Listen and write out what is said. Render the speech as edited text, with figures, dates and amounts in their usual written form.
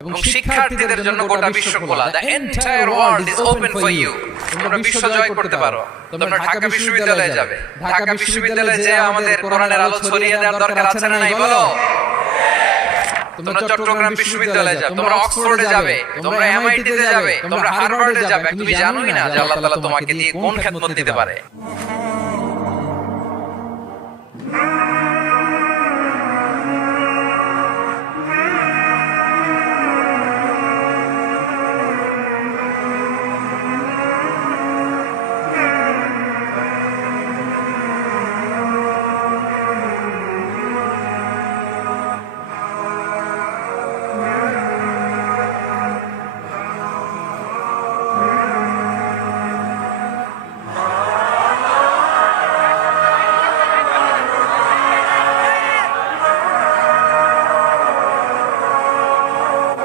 এবং শিক্ষার্থীদের জন্য গোটা বিশ্ব খোলা। The entire world is open for you. তোমরা বিশ্ব জয় করতে পারো। তোমরা ঢাকা বিশ্ববিদ্যালয়ে যাবে। ঢাকা বিশ্ববিদ্যালয়ে যে আমাদের কোরআনের আলো ছড়িয়ে দেওয়ার দরকার আছে না নাই বলো? তোমরা চট্টগ্রাম বিশ্ববিদ্যালয়ে যাবে, তোমরা অক্সফোর্ডে যাবে, তোমরা এমআইটি তে যাবে, তোমরা হার্ভার্ডে যাবে। তুমি জানোই না যে আল্লাহ তাআলা তোমাকে দিয়ে কোন খেদমত দিতে পারে।